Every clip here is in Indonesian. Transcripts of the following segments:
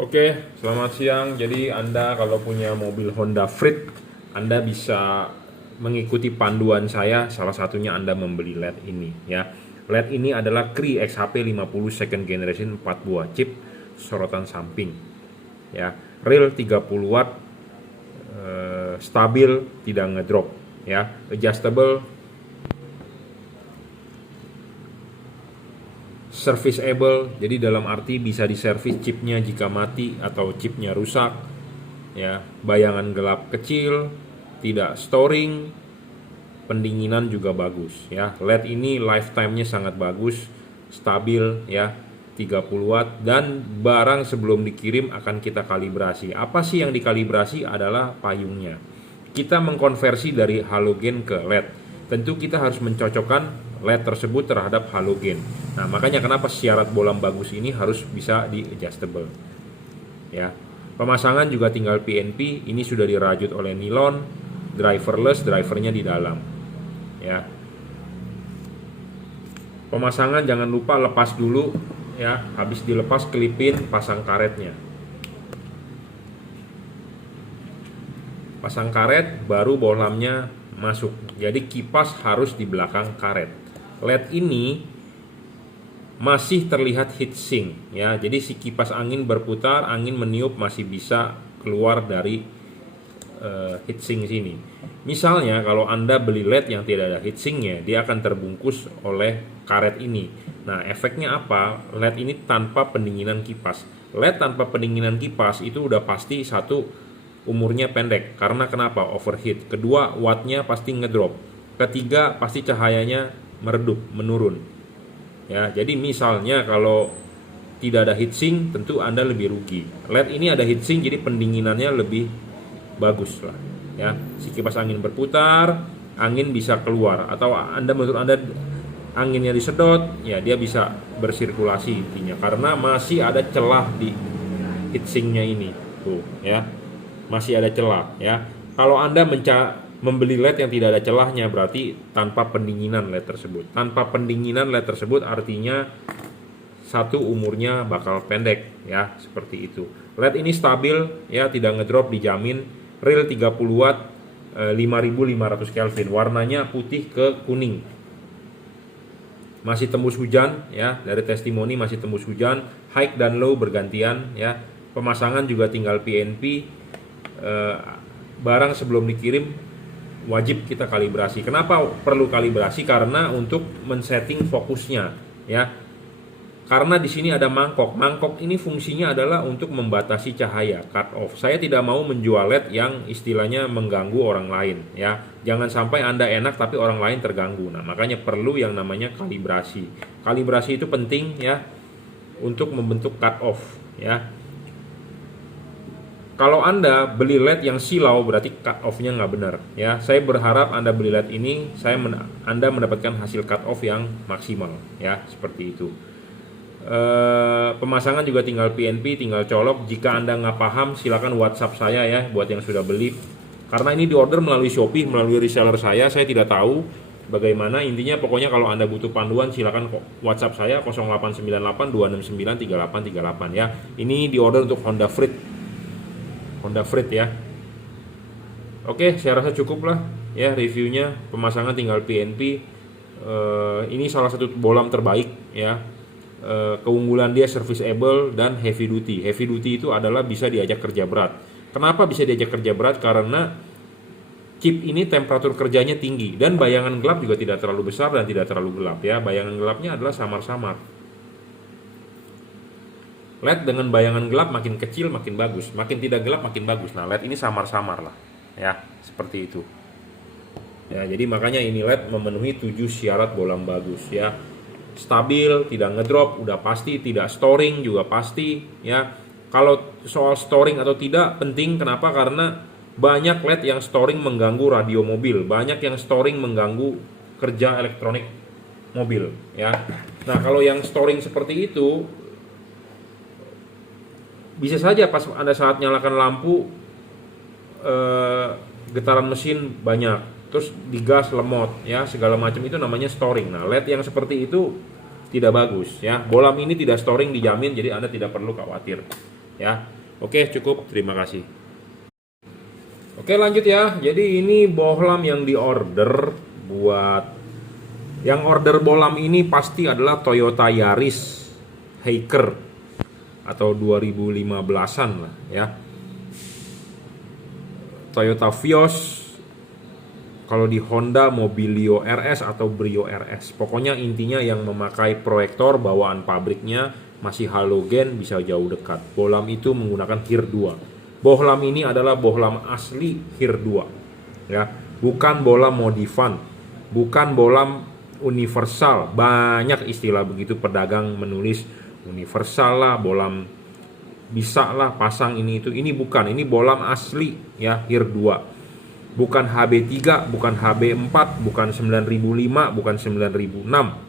Oke, selamat siang. Jadi Anda kalau punya mobil Honda Freed, Anda bisa mengikuti panduan saya. Salah satunya Anda membeli LED ini ya. LED ini adalah Cree XHP 50 second generation 4 buah chip sorotan samping ya. Real 30 watt, stabil, tidak ngedrop ya. Adjustable, serviceable, jadi dalam arti bisa diservis chipnya jika mati atau chipnya rusak ya. Bayangan gelap kecil, tidak storing, pendinginan juga bagus ya. LED ini lifetime-nya sangat bagus, stabil ya, 30 watt, dan barang sebelum dikirim akan kita kalibrasi. Apa sih yang dikalibrasi? Adalah payungnya. Kita mengkonversi dari halogen ke LED. Tentu kita harus mencocokkan LED tersebut terhadap halogen. Nah, makanya kenapa syarat bolam bagus ini harus bisa di adjustable. Ya. Pemasangan juga tinggal PNP, ini sudah dirajut oleh nilon, driverless, drivernya di dalam. Ya. Pemasangan jangan lupa lepas dulu ya, habis dilepas kelipin, pasang karetnya. Pasang karet baru bohlamnya masuk. Jadi kipas harus di belakang karet. LED ini masih terlihat heatsink ya. Jadi si kipas angin berputar, angin meniup masih bisa keluar dari heatsink sini. Misalnya kalau Anda beli LED yang tidak ada heatsinknya, dia akan terbungkus oleh karet ini. Nah, efeknya apa? LED ini tanpa pendinginan kipas. LED tanpa pendinginan kipas itu udah pasti satu, umurnya pendek. Karena kenapa? Overheat. Kedua, wattnya pasti ngedrop. Ketiga, pasti cahayanya meredup, menurun. Ya, jadi misalnya kalau tidak ada heatsink, tentu Anda lebih rugi. LED ini ada heatsink, jadi pendinginannya lebih bagus lah. Ya, si kipas angin berputar, angin bisa keluar. Atau menurut Anda anginnya disedot, ya dia bisa bersirkulasi intinya. Karena masih ada celah di heatsinknya ini, tuh ya. Masih ada celah ya. Kalau Anda membeli LED yang tidak ada celahnya, berarti tanpa pendinginan LED tersebut. Tanpa pendinginan LED tersebut artinya satu, umurnya bakal pendek ya, seperti itu. LED ini stabil ya, tidak ngedrop, dijamin. Real 30 watt, 5500 Kelvin. Warnanya putih ke kuning. Masih tembus hujan ya, dari testimoni masih tembus hujan. High dan low bergantian ya. Pemasangan juga tinggal PNP. Barang sebelum dikirim wajib kita kalibrasi. Kenapa perlu kalibrasi? Karena untuk men-setting fokusnya ya. Karena di sini ada mangkok. Mangkok ini fungsinya adalah untuk membatasi cahaya, cut off. Saya tidak mau menjual LED yang istilahnya mengganggu orang lain ya. Jangan sampai Anda enak tapi orang lain terganggu. Nah, makanya perlu yang namanya kalibrasi. Kalibrasi itu penting ya untuk membentuk cut off ya. Kalau Anda beli LED yang silau, berarti cut off-nya nggak benar ya. Saya berharap Anda beli LED ini, Anda mendapatkan hasil cut off yang maksimal ya, seperti itu. Pemasangan juga tinggal PNP, tinggal colok. Jika Anda nggak paham, silakan WhatsApp saya ya, buat yang sudah beli. Karena ini diorder melalui Shopee, melalui reseller saya tidak tahu bagaimana. Intinya pokoknya kalau Anda butuh panduan, silakan WhatsApp saya 0898 269 3838 ya. Ini diorder untuk Honda Freed ya. Oke, saya rasa cukup lah ya reviewnya. Pemasangan tinggal PNP. Ini salah satu bolam terbaik ya. Keunggulan dia serviceable dan heavy duty. Heavy duty itu adalah bisa diajak kerja berat. Kenapa bisa diajak kerja berat? Karena chip ini temperatur kerjanya tinggi dan bayangan gelap juga tidak terlalu besar dan tidak terlalu gelap ya. Bayangan gelapnya adalah samar-samar. LED dengan bayangan gelap makin kecil makin bagus, makin tidak gelap makin bagus. Nah, LED ini samar-samar lah ya, seperti itu. Ya, jadi makanya ini LED memenuhi 7 syarat bolam bagus ya. Stabil, tidak ngedrop, udah pasti. Tidak storing juga pasti ya. Kalau soal storing atau tidak penting, kenapa? Karena banyak LED yang storing mengganggu radio mobil, banyak yang storing mengganggu kerja elektronik mobil ya. Nah, kalau yang storing seperti itu, bisa saja pas Anda saat nyalakan lampu getaran mesin banyak, terus digas lemot ya, segala macam, itu namanya storing. Nah, LED yang seperti itu tidak bagus ya. Bolam ini tidak storing dijamin, jadi Anda tidak perlu khawatir ya. Oke, cukup, terima kasih. Oke, lanjut ya. Jadi ini bohlam yang diorder. Buat yang order bohlam ini pasti adalah Toyota Yaris Hiker atau 2015-an lah ya. Toyota Vios, kalau di Honda Mobilio RS atau Brio RS. Pokoknya intinya yang memakai proyektor bawaan pabriknya masih halogen, bisa jauh dekat. Bohlam itu menggunakan HIR 2. Bohlam ini adalah bohlam asli HIR 2 ya, bukan bohlam modifan, bukan bohlam universal. Banyak istilah begitu, pedagang menulis universal lah, bohlam bisa lah pasang ini itu. Ini bukan, ini bohlam asli ya, HIR 2. Bukan HB3, bukan HB4, bukan 9005, bukan 9006.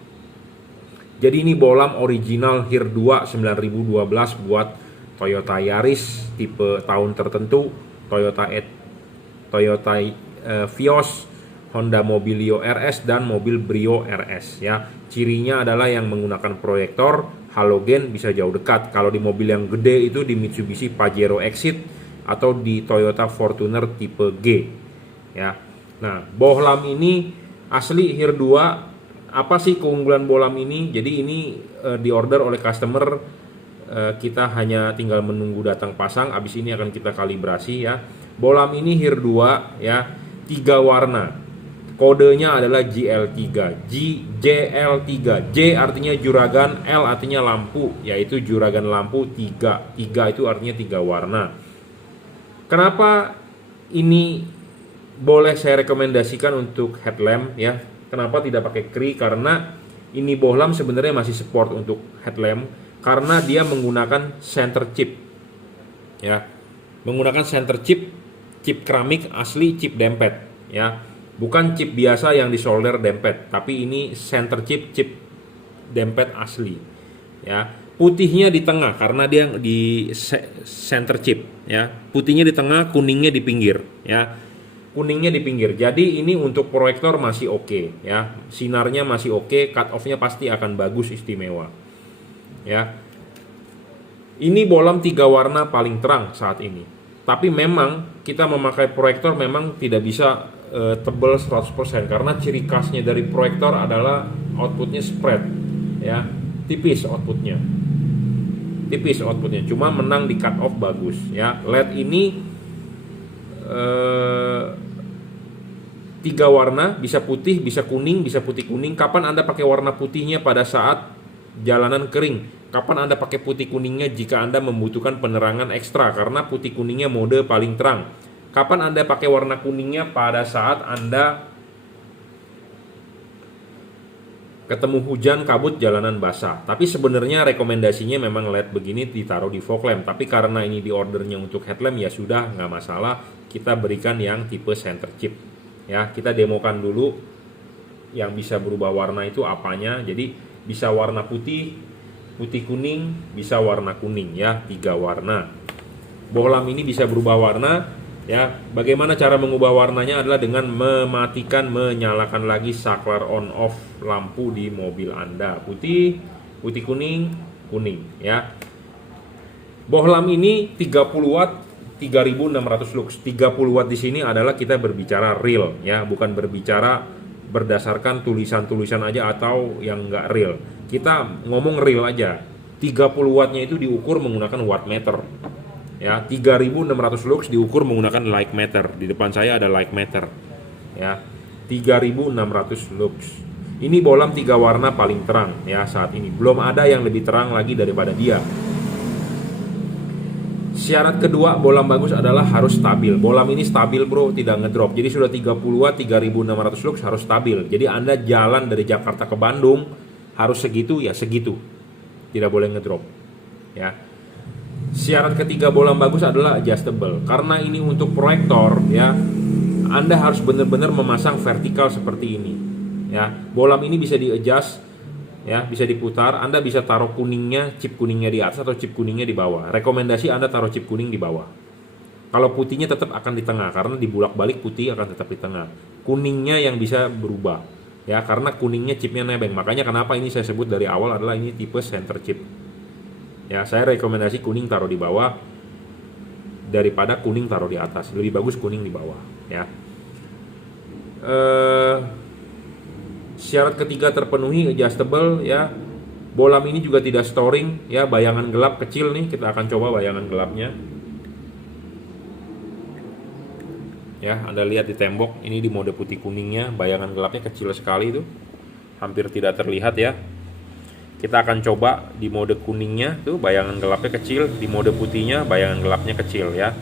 Jadi ini bohlam original HIR 2 9012 buat Toyota Yaris tipe tahun tertentu, Toyota Vios, Honda Mobilio RS, dan mobil Brio RS ya. Cirinya adalah yang menggunakan proyektor halogen, bisa jauh dekat. Kalau di mobil yang gede itu di Mitsubishi Pajero Exit atau di Toyota Fortuner tipe G ya. Nah, bohlam ini asli HIR 2. Apa sih keunggulan bohlam ini? Jadi ini diorder oleh customer, kita hanya tinggal menunggu datang pasang. Abis ini akan kita kalibrasi ya. Bohlam ini HIR 2 ya, 3 warna. Kodenya adalah GL3, JL3. J artinya juragan, L artinya lampu, yaitu juragan lampu 3. 3 itu artinya 3 warna. Kenapa ini boleh saya rekomendasikan untuk headlamp ya? Kenapa tidak pakai kri? Karena ini bohlam sebenarnya masih support untuk headlamp, karena dia menggunakan center chip ya. Menggunakan center chip keramik asli, chip dempet ya. Bukan chip biasa yang disolder dempet, tapi ini center chip dempet asli ya. Putihnya di tengah karena dia di center chip ya. Putihnya di tengah, kuningnya di pinggir ya. Kuningnya di pinggir. Jadi ini untuk proyektor masih oke ya. Sinarnya masih oke, cut off-nya pasti akan bagus, istimewa ya. Ini bohlam 3 warna paling terang saat ini. Tapi memang kita memakai proyektor memang tidak bisa tebal 100%, karena ciri khasnya dari proyektor adalah outputnya spread ya, tipis outputnya, cuma menang di cut off bagus ya. LED ini 3 warna, bisa putih, bisa kuning, bisa putih kuning. Kapan Anda pakai warna putihnya? Pada saat jalanan kering. Kapan Anda pakai putih kuningnya? Jika Anda membutuhkan penerangan ekstra, karena putih kuningnya mode paling terang. Kapan Anda pakai warna kuningnya? Pada saat Anda ketemu hujan, kabut, jalanan basah. Tapi sebenarnya rekomendasinya memang LED begini ditaruh di fog lamp. Tapi karena ini di ordernya untuk headlamp, ya sudah, nggak masalah. Kita berikan yang tipe center chip ya. Kita demokan dulu yang bisa berubah warna itu apanya. Jadi bisa warna putih, putih kuning, bisa warna kuning ya, 3 warna. Bohlam ini bisa berubah warna ya. Bagaimana cara mengubah warnanya adalah dengan mematikan, menyalakan lagi saklar on off lampu di mobil Anda. Putih, putih kuning, kuning ya. Bohlam ini 30 watt, 3600 lux. 30 watt di sini adalah kita berbicara real ya, bukan berbicara berdasarkan tulisan-tulisan aja atau yang enggak real. Kita ngomong real aja. 30 wattnya itu diukur menggunakan wattmeter ya. 3600 lux diukur menggunakan light meter. Di depan saya ada light meter ya. 3600 lux. Ini bohlam 3 warna paling terang ya saat ini. Belum ada yang lebih terang lagi daripada dia. Syarat kedua bohlam bagus adalah harus stabil. Bohlam ini stabil bro, tidak ngedrop. Jadi sudah 30 watt, 3600 lux harus stabil. Jadi Anda jalan dari Jakarta ke Bandung harus segitu ya segitu. Tidak boleh ngedrop ya. Syarat ketiga bohlam bagus adalah adjustable. Karena ini untuk proyektor ya, Anda harus benar-benar memasang vertikal seperti ini ya. Bohlam ini bisa di-adjust ya, bisa diputar. Anda bisa taruh kuningnya, chip kuningnya di atas atau chip kuningnya di bawah. Rekomendasi Anda taruh chip kuning di bawah. Kalau putihnya tetap akan di tengah, karena dibulak-balik putih akan tetap di tengah. Kuningnya yang bisa berubah ya, karena kuningnya chipnya nebeng. Makanya kenapa ini saya sebut dari awal adalah ini tipe center chip Ya, saya rekomendasi kuning taruh di bawah daripada kuning taruh di atas. Lebih bagus kuning di bawah, ya. Syarat ketiga terpenuhi, adjustable, ya. Bolam ini juga tidak storing, ya. Bayangan gelap kecil nih, kita akan coba bayangan gelapnya. Ya, Anda lihat di tembok, ini di mode putih kuningnya, bayangan gelapnya kecil sekali itu, hampir tidak terlihat ya. Kita akan coba di mode kuningnya tuh bayangan gelapnya kecil, di mode putihnya bayangan gelapnya kecil ya.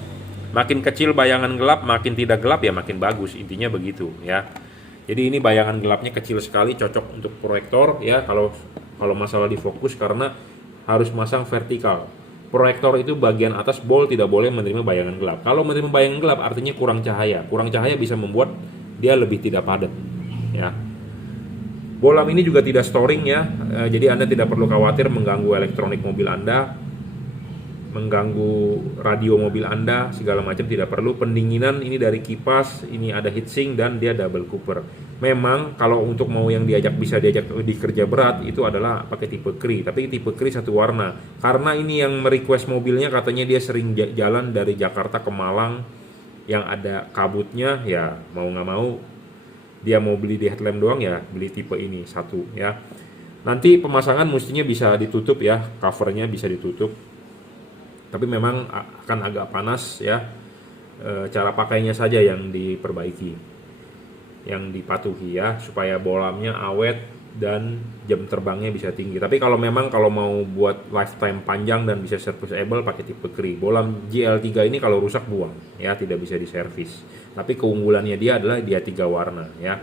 Makin kecil bayangan gelap, makin tidak gelap ya makin bagus, intinya begitu ya. Jadi ini bayangan gelapnya kecil sekali, cocok untuk proyektor ya, kalau masalah di fokus, karena harus masang vertikal. Proyektor itu bagian atas bol tidak boleh menerima bayangan gelap. Kalau menerima bayangan gelap artinya kurang cahaya. Kurang cahaya bisa membuat dia lebih tidak padat. Ya. Bolam ini juga tidak storing ya. Jadi Anda tidak perlu khawatir mengganggu elektronik mobil Anda, mengganggu radio mobil Anda, segala macam tidak perlu. Pendinginan ini dari kipas, ini ada heatsink dan dia double cooper. Memang kalau untuk mau yang bisa diajak di kerja berat itu adalah pakai tipe Kri, tapi tipe Kri satu warna. Karena ini yang merequest mobilnya katanya dia sering jalan dari Jakarta ke Malang yang ada kabutnya, ya mau nggak mau dia mau beli di headlamp doang ya beli tipe ini satu ya. Nanti pemasangan mestinya bisa ditutup ya, covernya bisa ditutup. Tapi memang akan agak panas ya. Cara pakainya saja yang diperbaiki, yang dipatuhi ya, supaya bolamnya awet dan jam terbangnya bisa tinggi. Tapi kalau mau buat lifetime panjang dan bisa serviceable pakai tipe Kri. Bolam GL3 ini kalau rusak buang ya, tidak bisa diservis. Tapi keunggulannya dia adalah dia 3 warna ya.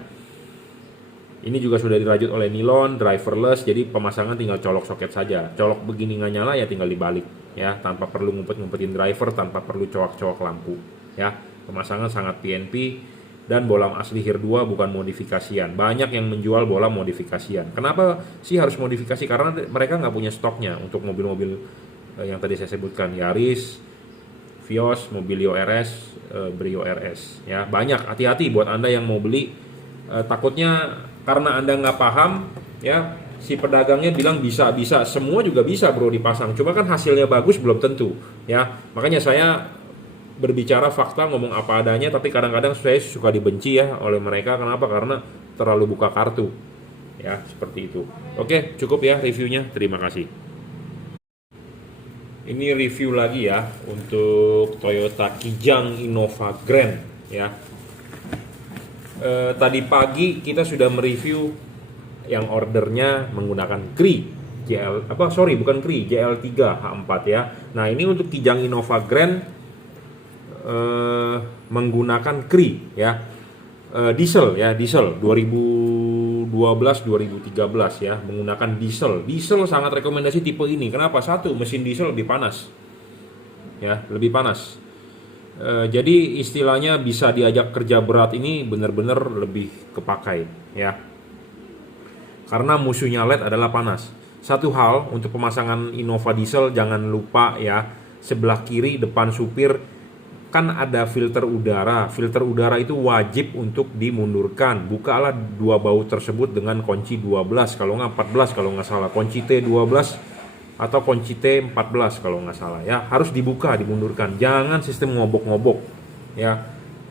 Ini juga sudah dirajut oleh nilon, driverless, jadi pemasangan tinggal colok soket saja. Colok begini nggak nyala ya tinggal dibalik ya, tanpa perlu ngumpet-ngumpetin driver, tanpa perlu coak-coak lampu ya. Pemasangan sangat PNP dan bolam asli HIR 2 bukan modifikasian. Banyak yang menjual bolam modifikasian. Kenapa sih harus modifikasi? Karena mereka nggak punya stoknya untuk mobil-mobil yang tadi saya sebutkan, Yaris, Vios, Mobilio RS, Brio RS ya. Banyak, hati-hati buat Anda yang mau beli, takutnya karena Anda nggak paham ya, si pedagangnya bilang bisa, semua juga bisa bro dipasang, cuma kan hasilnya bagus belum tentu ya. Makanya saya berbicara fakta, ngomong apa adanya, tapi kadang-kadang saya suka dibenci ya oleh mereka. Kenapa? Karena terlalu buka kartu ya, seperti itu. Oke, cukup ya reviewnya, terima kasih. Ini review lagi ya untuk Toyota Kijang Innova Grand ya. Tadi pagi kita sudah mereview yang ordernya menggunakan Kri GL3 H4 ya. Nah, ini untuk Kijang Innova Grand menggunakan Kri ya. Diesel 2012-2013 ya, menggunakan diesel sangat rekomendasi tipe ini. Kenapa? Satu, mesin diesel lebih panas ya, lebih panas. Jadi istilahnya bisa diajak kerja berat ini benar-benar lebih kepakai ya, karena musuhnya LED adalah panas. Satu hal untuk pemasangan Innova diesel, jangan lupa ya, sebelah kiri depan supir kan ada filter udara. Filter udara itu wajib untuk dimundurkan. Bukalah dua baut tersebut dengan kunci 12 kalau nggak 14 kalau nggak salah, kunci T12 atau kunci T14 kalau nggak salah ya. Harus dibuka, dimundurkan. Jangan sistem ngobok-ngobok ya.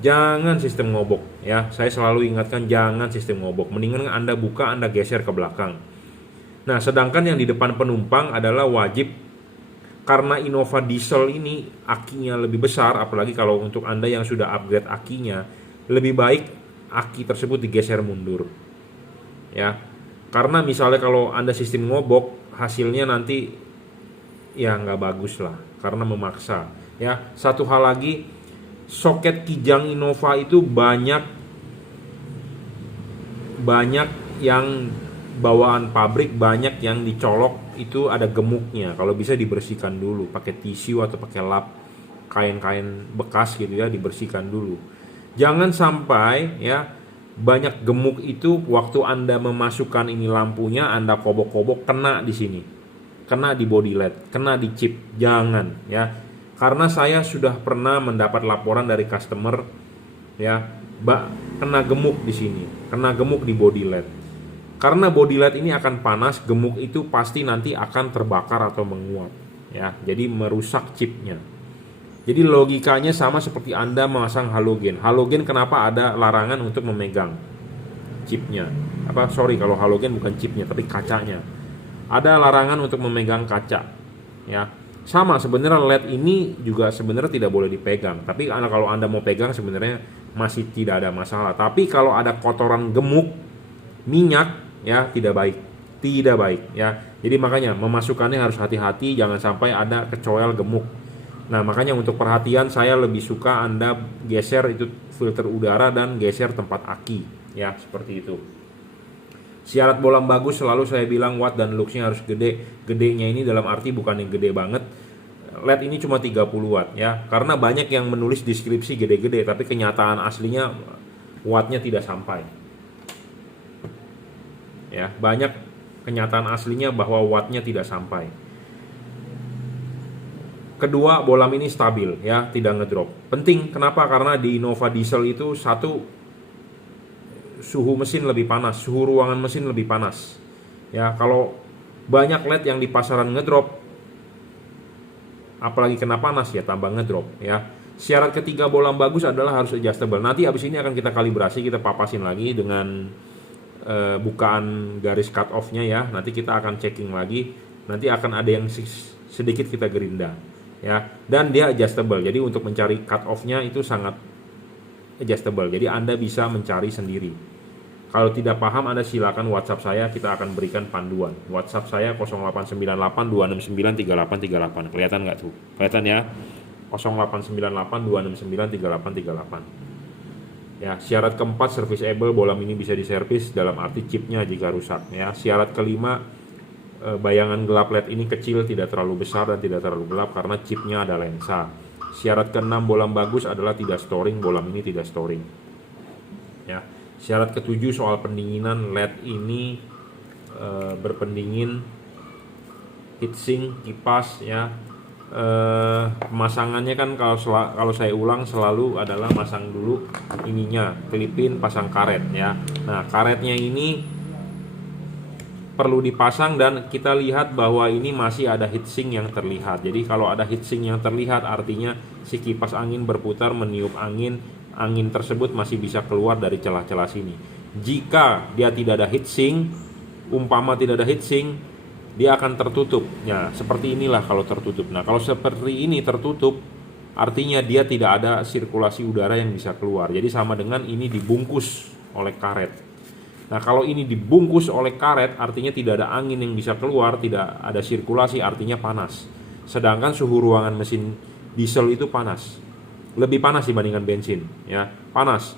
Jangan sistem ngobok ya. Saya selalu ingatkan jangan sistem ngobok. Mendingan Anda buka, Anda geser ke belakang. Nah, sedangkan yang di depan penumpang adalah wajib, karena Innova diesel ini akinya lebih besar, apalagi kalau untuk Anda yang sudah upgrade akinya, lebih baik aki tersebut digeser mundur ya. Karena misalnya kalau Anda sistem ngobok, hasilnya nanti ya nggak bagus lah, karena memaksa ya. Satu hal lagi, soket Kijang Innova itu banyak yang bawaan pabrik, banyak yang dicolok itu ada gemuknya. Kalau bisa dibersihkan dulu pakai tisu atau pakai lap, kain-kain bekas gitu ya, dibersihkan dulu. Jangan sampai ya banyak gemuk itu waktu Anda memasukkan ini lampunya, Anda kobok-kobok, kena di sini, kena di body LED, kena di chip. Jangan ya, karena saya sudah pernah mendapat laporan dari customer ya, kena gemuk di sini, kena gemuk di body LED. Karena body LED ini akan panas, gemuk itu pasti nanti akan terbakar atau menguap ya. Jadi merusak chipnya. Jadi logikanya sama seperti Anda memasang halogen. Halogen kenapa ada larangan untuk memegang chipnya? Kalau halogen bukan chipnya tapi kacanya. Ada larangan untuk memegang kaca, ya. Sama sebenarnya LED ini juga sebenarnya tidak boleh dipegang. Tapi kalau Anda mau pegang sebenarnya masih tidak ada masalah. Tapi kalau ada kotoran gemuk, minyak, ya tidak baik. Tidak baik, ya. Jadi makanya memasukkannya harus hati-hati, jangan sampai ada kecoel gemuk. Nah, makanya untuk perhatian saya lebih suka Anda geser itu filter udara dan geser tempat aki, ya, seperti itu. Syarat bolam bagus selalu saya bilang watt dan luxnya harus gede. Gedenya ini dalam arti bukan yang gede banget. LED ini cuma 30 watt, ya. Karena banyak yang menulis deskripsi gede-gede tapi kenyataan aslinya wattnya tidak sampai. Ya, banyak kenyataan aslinya bahwa wattnya tidak sampai. Kedua, bolam ini stabil, ya, tidak ngedrop. Penting, kenapa? Karena di Innova Diesel itu satu, suhu mesin lebih panas, suhu ruangan mesin lebih panas. Ya, kalau banyak LED yang di pasaran ngedrop, apalagi kena panas ya tambah ngedrop, ya. Syarat ketiga bolam bagus adalah harus adjustable. Nanti abis ini akan kita kalibrasi, kita papasin lagi dengan bukaan garis cut off-nya, ya. Nanti kita akan checking lagi. Nanti akan ada yang sedikit kita gerinda, ya. Dan dia adjustable. Jadi untuk mencari cut off-nya itu sangat adjustable. Jadi Anda bisa mencari sendiri. Kalau tidak paham Anda silakan WhatsApp saya, kita akan berikan panduan. WhatsApp saya 0898 269 3838. Kelihatan nggak tuh? Kelihatan ya? 0898 269 3838. Ya, syarat keempat serviceable, bolam ini bisa diservis dalam arti chipnya jika rusak, ya. Syarat kelima, bayangan gelap LED ini kecil, tidak terlalu besar dan tidak terlalu gelap karena chipnya ada lensa. Syarat keenam, bolam bagus adalah tidak storing, bolam ini tidak storing, ya. Syarat ketujuh soal pendinginan, LED ini berpendingin, heatsink, kipas, ya. Pemasangannya kan kalau saya ulang selalu adalah masang dulu ininya, kelipin, pasang karet, ya. Nah, karetnya ini perlu dipasang dan kita lihat bahwa ini masih ada heatsink yang terlihat. Jadi kalau ada heatsink yang terlihat artinya si kipas angin berputar meniup angin tersebut masih bisa keluar dari celah-celah sini. Jika dia tidak ada heatsink, umpama tidak ada heatsink, dia akan tertutup. Ya, seperti inilah kalau tertutup. Nah, kalau seperti ini tertutup, artinya dia tidak ada sirkulasi udara yang bisa keluar. Jadi sama dengan ini dibungkus oleh karet. Nah, kalau ini dibungkus oleh karet, artinya tidak ada angin yang bisa keluar, tidak ada sirkulasi, artinya panas. Sedangkan suhu ruangan mesin diesel itu panas. Lebih panas dibandingkan bensin, ya. Panas.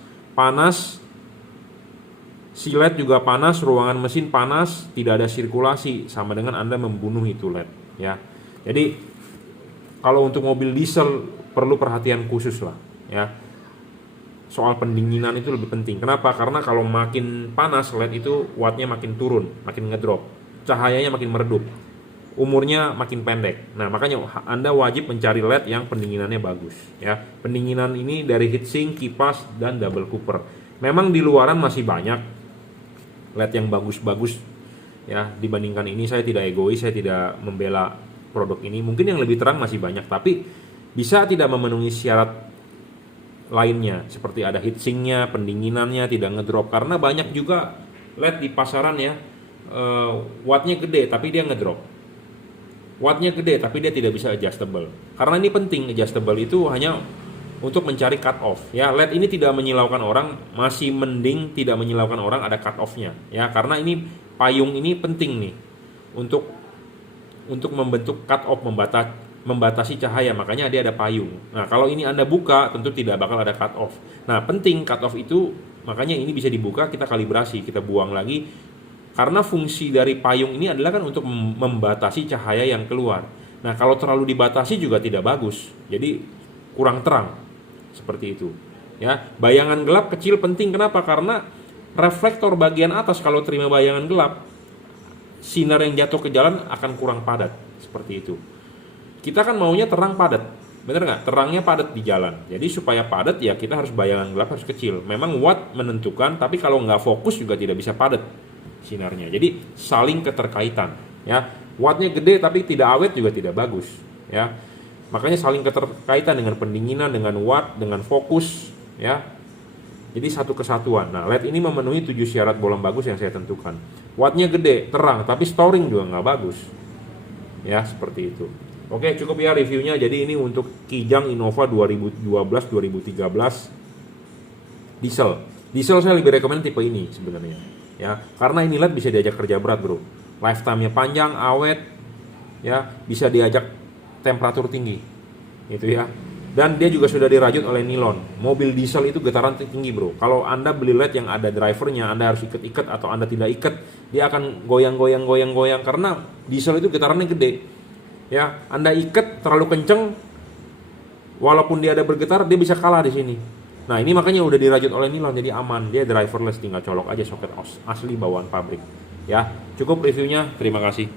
Si LED juga panas, ruangan mesin panas, tidak ada sirkulasi, sama dengan Anda membunuh itu LED, ya. Jadi kalau untuk mobil diesel perlu perhatian khusus lah, ya. Soal pendinginan itu lebih penting. Kenapa? Karena kalau makin panas LED itu wattnya makin turun, makin ngedrop, cahayanya makin meredup, umurnya makin pendek. Nah, makanya Anda wajib mencari LED yang pendinginannya bagus, ya. Pendinginan ini dari heatsink, kipas, dan double cooper. Memang di luaran masih banyak LED yang bagus-bagus, ya. Dibandingkan ini saya tidak egois, saya tidak membela produk ini. Mungkin yang lebih terang masih banyak, tapi bisa tidak memenuhi syarat lainnya, seperti ada heatsinknya, pendinginannya, tidak ngedrop. Karena banyak juga LED di pasaran, ya, wattnya gede tapi dia ngedrop, wattnya gede tapi dia tidak bisa adjustable. Karena ini penting, adjustable itu hanya untuk mencari cut off, ya. LED ini tidak menyilaukan orang, masih mending tidak menyilaukan orang ada cut off-nya, ya. Karena ini payung ini penting nih untuk membentuk cut off, membatasi cahaya, makanya dia ada payung. Nah, kalau ini Anda buka tentu tidak bakal ada cut off. Nah, penting cut off itu, makanya ini bisa dibuka, kita kalibrasi, kita buang lagi. Karena fungsi dari payung ini adalah kan untuk membatasi cahaya yang keluar. Nah, kalau terlalu dibatasi juga tidak bagus. Jadi kurang terang. Seperti itu. Ya, bayangan gelap kecil penting. Kenapa? Karena reflektor bagian atas kalau terima bayangan gelap, sinar yang jatuh ke jalan akan kurang padat. Seperti itu. Kita kan maunya terang padat, bener nggak? Terangnya padat di jalan. Jadi supaya padat ya kita harus bayangan gelap harus kecil. Memang watt menentukan, tapi kalau nggak fokus juga tidak bisa padat sinarnya. Jadi saling keterkaitan, ya. Wattnya gede tapi tidak awet juga tidak bagus, ya. Makanya saling keterkaitan dengan pendinginan, dengan watt, dengan fokus, ya. Jadi satu kesatuan. Nah, LED ini memenuhi 7 syarat bolam bagus yang saya tentukan. Wattnya gede, terang, tapi storing juga nggak bagus. Ya, seperti itu. Oke, cukup ya reviewnya. Jadi ini untuk Kijang Innova 2012-2013 diesel. Diesel saya lebih rekomend tipe ini sebenarnya. Ya, karena ini LED bisa diajak kerja berat, bro. Lifetime-nya panjang, awet, ya, bisa diajak temperatur tinggi, itu ya. Dan dia juga sudah dirajut oleh nilon. Mobil diesel itu getaran tinggi, bro. Kalau Anda beli LED yang ada drivernya, Anda harus ikat-ikat atau Anda tidak ikat, dia akan goyang-goyang karena diesel itu getarannya gede. Ya, Anda ikat terlalu kenceng, walaupun dia ada bergetar, dia bisa kalah di sini. Nah, ini makanya udah dirajut oleh nilon, jadi aman. Dia driverless, tinggal colok aja soket asli bawaan pabrik. Ya, cukup reviewnya. Terima kasih.